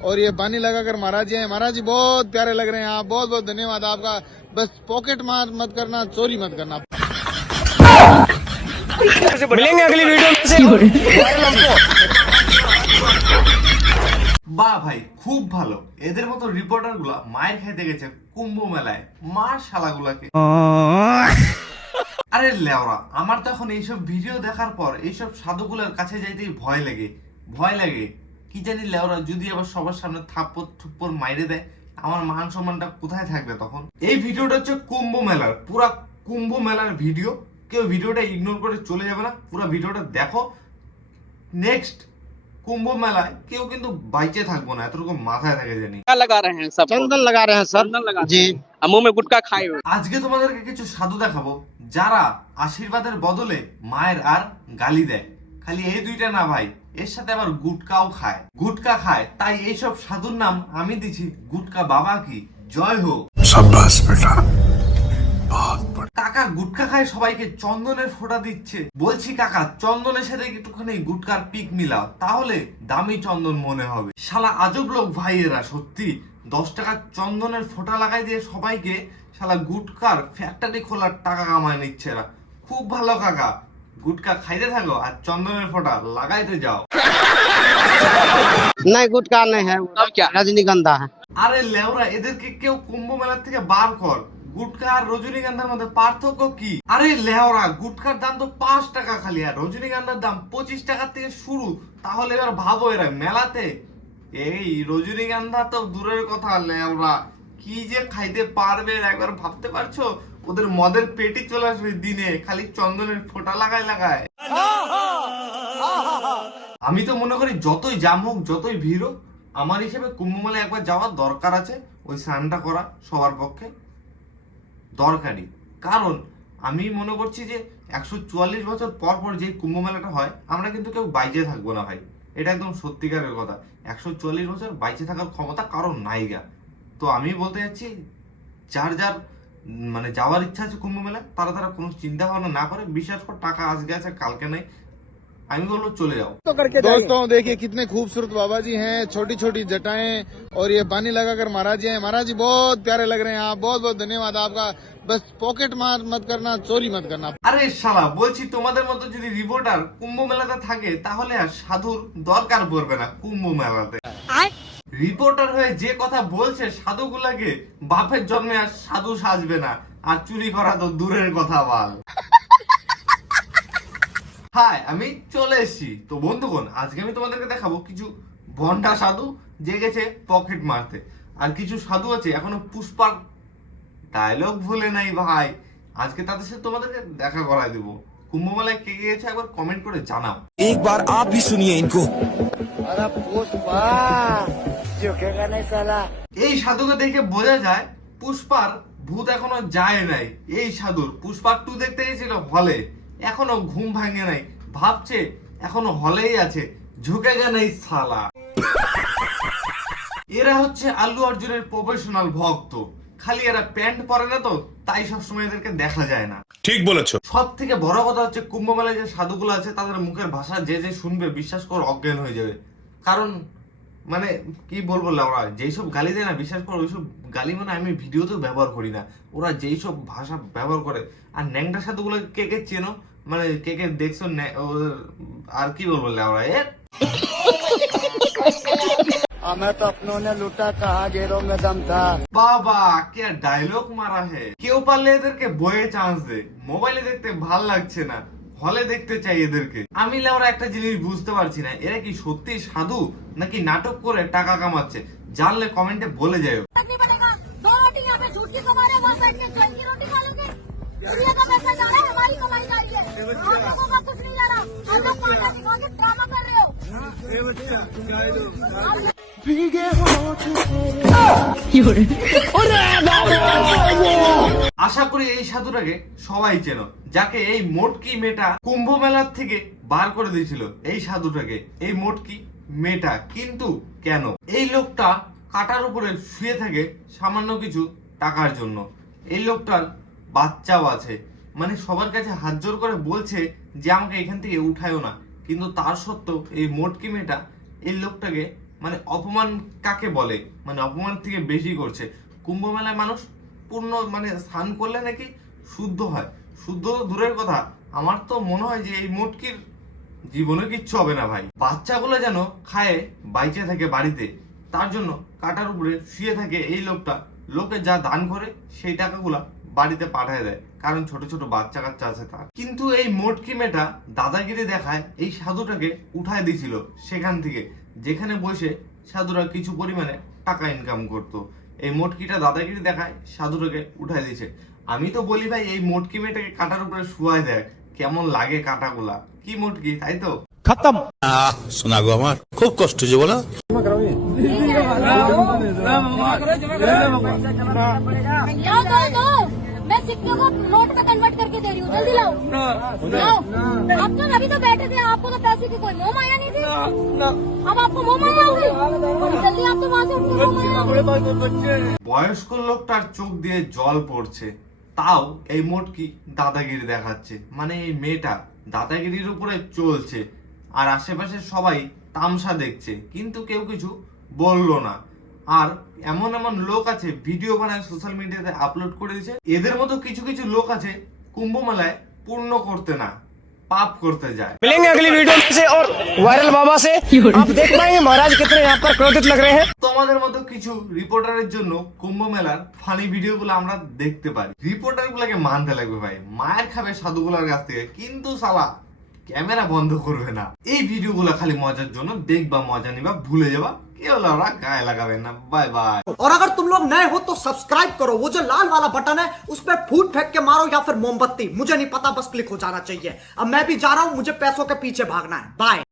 और ये पानी लगाकर महाराज जी हैं महाराज जी बहुत प्यारे लग रहे हैं आप बहुत बहुत धन्यवाद आपका बस पॉकेट मार मत करना चोरी मत करना मिलेंगे अगली वीडियो में से বা ভাই খুব ভালো এদের মতো রিপোর্টার গুলা মায়ের খাইতে গেছে কুম্ভ মেলায় মার শালাগুলাকে আরে লেওরা আমার তো এখন এইসব ভিডিও দেখার পর এইসব সাধুগুলার কাছে যাইতেই ভয় লাগে ভয় লাগে কি জানি লেওরা যদি আবার সবার সামনে থাপ্পড় থুপ্পড় মাইরে দেয় আমার মান সম্মানটা কোথায় থাকবে তখন? এই ভিডিওটা হচ্ছে কুম্ভ মেলার পুরা কুম্ভ মেলার ভিডিও। কেউ ভিডিওটা ইগনোর করে চলে যাবে না পুরো ভিডিওটা দেখো। নেক্সট কুম্ভ মেলায় কেউ কিন্তু বাইচে থাকব না এতটুকু মাথায় থাকে জানি। লাগা চন্দন লাগা রে হ্যাঁ চন্দন লাগা। জি। গুটকা খাই আজকে তোমাদেরকে কিছু সাধু দেখাবো যারা আশীর্বাদের বদলে মায়ের আর গালি দেয়। খালি এই দুইটা না ভাই। এর সাথে আবার গুটকাও খায়। গুটকা খায়। তাই এইসব সাধুর নাম আমি দিছি গুটকা বাবা কি? জয় হোক। কাকা গুটকা খায় সবাইকে চন্দনের ফোঁটা দিচ্ছে। বলছি কাকা চন্দনের সাথে একটুখানি গুটকার পিক মিলাও তাহলে দামি চন্দন মনে হবে। শালা আজব লোক ভাই এরা সত্যি। দশ টাকার চন্দনের ফোঁটা লাগাই দিয়ে সবাইকে শালা গুটকার ফ্যাক্টরি খোলার টাকা কামায় নিচ্ছে এরা। খুব ভালো কাকা। গুটকা খাইতে থাকো আর চন্দনের ফোঁটা লাগাইতে যাও। নাই গুটকা নাই হ্যাঁ রজনীগন্ধা হ্যাঁ। আরে লেওরা এদেরকে কেউ কুম্ভ মেলার থেকে বার কর। গুটকা আর রজনীগন্ধার মধ্যে পার্থক্য কি? আরে লেওরা গুটকার দাম তো পাঁচ টাকা খালি আর রজনীগন্ধার দাম পঁচিশ টাকা থেকে শুরু। তাহলে এবার ভাবো এরা মেলাতে? এই রজনীগন্ধা তো দূরের কথা লেওরা। কি যে খাইতে পারবে একবার ভাবতে পারছ? ওদের মদের পেটি চলে আসবে দিনে, খালি চন্দনের ফোঁটা লাগায় লাগায়। আমি তো মনে করি যতই জাম হোক, যতই ভিড় হোক, আমার হিসেবে কুম্ভ মেলায় একবার যাওয়ার দরকার আছে, ওই স্নানটা করা সবার পক্ষে দরকারি কারণ আমি মনে করছি যে একশো চুয়াল্লিশ বছর পর পর যে কুম্ভ মেলাটা হয়, আমরা কিন্তু কেউ বাইচে থাকব না ভাই। এটা একদম সত্যিকারের কথা। একশো চুয়াল্লিশ বছর বাইচে থাকার ক্ষমতা কারণ নাইগা তো আমি বলতে চাচ্ছি, যার যার মানে যাওয়ার ইচ্ছা আছে কুম্ভ মেলায় তারা তারা কোনো চিন্তা ভাবনা না করে বিশ্বাস কর টাকা আজকে আছে কালকে নেই আমি বলবো চলে যাও दोस्तों देखिए कितने खूबसूरत बाबा जी हैं छोटी छोटी जटाएं और ये पानी लगाकर महाराज जी हैं महाराज जी बहुत प्यारे लग रहे हैं आप बहुत बहुत धन्यवाद आपका बस पॉकेट मार मत करना चोरी मत करना আরে শালা বলছি তোমাদের মতো যদি রিপোর্টার কুম্ভ মেলাতে থাকে তাহলে আর সাধুর দরকার পড়বে না কুম্ভ মেলাতে রিপোর্টার হয়ে যে কথা বলছে সাধুগুলাকে বাপের জন্মে আর সাধু সাজবে না। আর চুরি করা তো দূরের কথা বল। হাই আমি চলে এসেছি। তো বন্ধুগণ আজকে আমি তোমাদেরকে দেখাবো কিছু ভন্ডা সাধু যে গেছে পকেট মারতে। আর কিছু সাধু আছে এখনও পুষ্পার ডায়লগ ভুলে নাই ভাই। আজকে তাদের সাথে তোমাদেরকে দেখা করায় দেবো। কুম্ভমেলায় কে গেছে একবার কমেন্ট করে জানাও। একবার আপনি শুনিয়ে ইনকো। আরে পুষ্পা! এই সাধুকে দেখে বোঝা যায় পুষ্পার ভূত এখনও যায় নাই। এই সাধুর পুষ্পার টু দেখতে গেছিল হলে। এখনও ঘুম ভাঙে নাই। ভাবছে এখনও হলেই আছে। ঝুঁকে নাই সালা এরা হচ্ছে আল্লু অর্জুনের প্রফেশনাল ভক্ত। খালি এরা প্যান্ট পরে না তো তাই সবসময় এদেরকে দেখা যায় না। ঠিক বলেছ। সব থেকে বড় কথা হচ্ছে কুম্ভ মেলায় যে সাধুগুলো আছে তাদের মুখের ভাষা যে যে শুনবে বিশ্বাস করে অজ্ঞান হয়ে যাবে। কারণ মানে কি বলবো ওরা যেই সব গালি দেয় না বিশ্বাস করো ওইসব গালি মানে আমি ভিডিওতেও ব্যবহার করি না ওরা যেই সব ভাষা ব্যবহার করে আর ন্যাংটা সাধুগুলো কে কে চেনো মানে কে কে দেখছো ন্যা- ওদের- আর কি বলবো ওরা এ हमें तो अपनों ने लूटा कहा जेरों में दम था বাবা কে ডায়লগ মারা হে কেউ পারলে এদেরকে বইয়ে চান্স দে মোবাইলে দেখতে ভাল লাগছে না হলে দেখতে চাই এদেরকে। আমি লেওরা একটা জিনিস বুঝতে পারছি না। এরা কি সত্যি সাধু নাকি নাটক করে টাকা কামাচ্ছে? জানলে কমেন্টে বলে যায় तक আশা করি এই সাধুটাকে সবাই চেনো, যাকে এই মোটকি মেয়েটা কুম্ভ মেলার থেকে বার করে দিয়েছিল, এই সাধুটাকে। এই মোটকি মেয়েটা কিন্তু কেন? এই লোকটা কাটার উপরে শুয়ে থাকে সামান্য কিছু টাকার জন্য। এই লোকটার বাচ্চাও আছে। মানে সবার কাছে হাত জোর করে বলছে যে, আমাকে এখান থেকে উঠায়ও না। কিন্তু তার সত্ত্বেও এই মোটকি মেয়েটা এই লোকটাকে মানে অপমান কাকে বলে? মানে অপমান থেকে বেশি করছে। কুম্ভ মেলায় মানুষ পূর্ণ মানে স্নান করলে নাকি শুদ্ধ হয়। শুদ্ধ তো দূরের কথা। আমার তো মনে হয় যে এই মোটকির জীবনে কিচ্ছু হবে না ভাই। বাচ্চাগুলো যেন খায় বাইচে থাকে বাড়িতে, তার জন্য কাটার উপরে শুয়ে থাকে এই লোকটা। লোকে যা দান করে সেই টাকাগুলা বাড়িতে পাঠায় দেয়, কারণ ছোট ছোট বাচ্চা কাচ্চা আছে তার। কিন্তু এই মোটকি মেয়েটা দাদাগিরি দেখায় এই সাধুটাকে উঠায় দিয়েছিল সেখান থেকে, যেখানে বসে সাধুরা কিছু পরিমাণে টাকা ইনকাম করত। এই মোটকিটা দাদাগিরি দেখায় সাধুটাকে উঠায় দিয়েছে আমি তো বলি ভাই এই মোটকি মেয়েটাকে কাটার উপরে শুয়ায় দেখ কেমন লাগে কাটাগুলা কি মোটকি তাই তো শোনা গো আমার খুব কষ্ট যে বলো लाओ दो दो मैं सिक्के को नोट में कन्वर्ट करके दे रही हूँ जल्दी लाओ लाओ आप तो अभी तो बैठे थे आपको तो पैसे की कोई मोह माया नहीं थी अब आपको मोह माया आ गई जल्दी आप तो वहाँ से उठ के मोह माया आ गई। বয়স্ক লোকটার চোখ দিয়ে জল পড়ছে তাও এই মোটকি দাদাগিরি দেখাচ্ছে মানে এই মেয়েটা দাদাগিরির উপরে চলছে আর আশেপাশে সবাই তামসা দেখছে কিন্তু কেউ কিছু বললো না আর এমন এমন লোক আছে ভিডিও বানায় সোশ্যাল মিডিয়াতে আপলোড করে দিয়েছে এদের মতো কিছু কিছু লোক আছে কুম্ভ মেলায় পূর্ণ করতে না পাপ করতে যায় मिलेंगे अगली वीडियो में से और वायरल बाबा से आप देख पाएंगे महाराज कितने यहाँ पर क्रोधित लग रहे हैं তোমাদের মতো কিছু রিপোর্টারের জন্য কুম্ভ মেলার ফানি ভিডিওগুলো আমরা দেখতে পারি রিপোর্টার গুলাকে মানতে লাগবে ভাই মায়ের খাবে সাধুগুলার কাছ থেকে কিন্তু সালা ক্যামেরা বন্ধ করবে না এই ভিডিওগুলো খালি মজার জন্য দেখবা মজা নিবা ভুলে যাবা गाय लगा बाय बाय और अगर तुम लोग नए हो तो सब्सक्राइब करो। वो जो लाल वाला बटन है, उस पर फूट फेंक के मारो या फिर मोमबत्ती। मुझे नहीं पता, बस क्लिक हो जाना चाहिए। अब मैं भी जा रहा हूँ, मुझे पैसों के पीछे भागना है। बाय